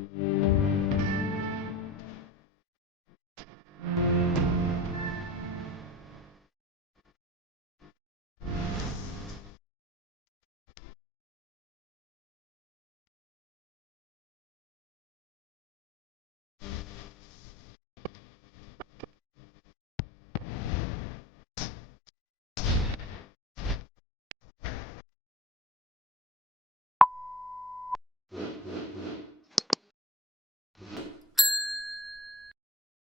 thank mm -hmm. you